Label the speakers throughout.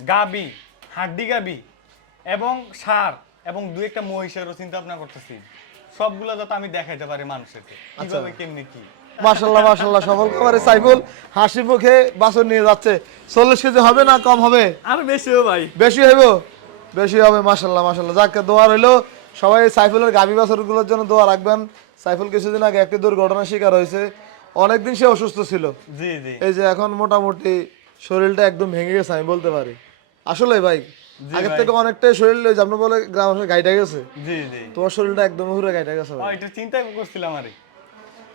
Speaker 1: গাবি হাড্ডি গাবি এবং সার এবং দু একটা মহিষেরও চিন্তা ভাবনা করতেছি। সবগুলো যাতে আমি দেখাইতে পারি মানুষের কীভাবে কেমনি কি?
Speaker 2: মাশাল্লাহ মাশাল্লাহ সফল খাবারে সাইফুল হাসি মুখে বাছর নিয়ে যাচ্ছে। চল্লিশ কেজি হবে না কম হবে?
Speaker 1: আর বেশিও ভাই।
Speaker 2: বেশি হইব? বেশি হবে মাশাল্লাহ মাশাল্লাহ। যাকে দোয়া রইল। সবাই সাইফুলের গাভী বাছরগুলোর জন্য দোয়া রাখবেন। সাইফুল কিছুদিন আগে একটি দুর্ঘটনার শিকার হয়েছে। অনেকদিন সে অসুস্থ ছিল।
Speaker 1: জি জি।
Speaker 2: এই যে এখন মোটামুটি শরীরটা একদম ভেঙে গেছে আমি বলতে পারি। আসলে ভাই আগের থেকে অনেকটাই শরীর যে আপনি বলে গ্রাম আসলে গাইটা গেছে
Speaker 1: জি জি।
Speaker 2: তোমার শরীরটা একদম ঘুরে গাইটা গেছে ভাই।
Speaker 1: এটা চিন্তা করছিলাম আরে।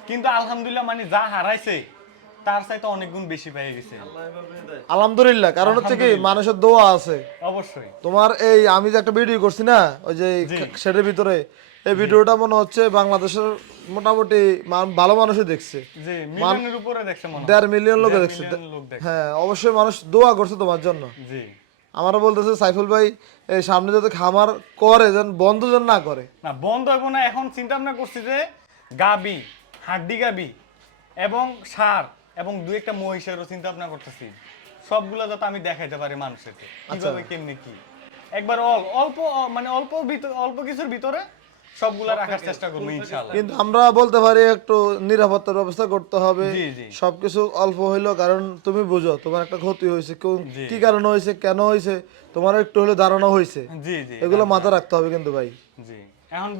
Speaker 1: কিন্তু আলহামদুলিল্লাহ মানে যা হারাইছে তার চাইতে অনেক গুণ বেশি পেয়ে গেছে।
Speaker 2: আলহামদুলিল্লাহ কারণ হচ্ছে কি মানুষের দোয়া আছে।
Speaker 1: অবশ্যই।
Speaker 2: তোমার এই আমি যে একটা ভিডিও করছি না ওই যে সেটার ভিতরে এই ভিডিওটা মনে হচ্ছে বাংলাদেশের মোটামুটি ভালো মানুষই দেখছে।
Speaker 1: মিলিয়নের উপরে দেখছে মনে হয়।
Speaker 2: দেড় মিলিয়ন লোকে
Speaker 1: মিলিয়ন লোক দেখছে।
Speaker 2: হ্যাঁ অবশ্যই মানুষ দোয়া করছে তোমার জন্য।
Speaker 1: জি।
Speaker 2: আমারও বলতেছে সাইফুল ভাই এই সামনে যাতে খামার করে যেন বন্ধ যেন না করে।
Speaker 1: না বন্ধ হইব না এখন চিন্তা ভাবনা করছি যে গাবি হাড্ডি গাবি এবং সার এবং দু একটা মহিষেরও চিন্তা ভাবনা করতেছি। সবগুলো যাতে আমি দেখাইতে পারি মানুষের কীভাবে কেমনি কি? একবার অল অল্প মানে অল্প ভিতর অল্প কিছুর ভিতরে সবগুলা রাখার চেষ্টা করব ইনশাআল্লাহ।
Speaker 2: কিন্তু আমরা বলতে পারি একটু নিরাপত্তার ব্যবস্থা করতে হবে। সবকিছু অল্প হইল কারণ তুমি বুঝো তোমার একটা ক্ষতি হয়েছে। কি কারণে হয়েছে কেন হয়েছে তোমার একটু হলে ধারণা হয়েছে।
Speaker 1: জি জি।
Speaker 2: এগুলো মাথায় রাখতে হবে কিন্তু ভাই।
Speaker 1: জি। এখন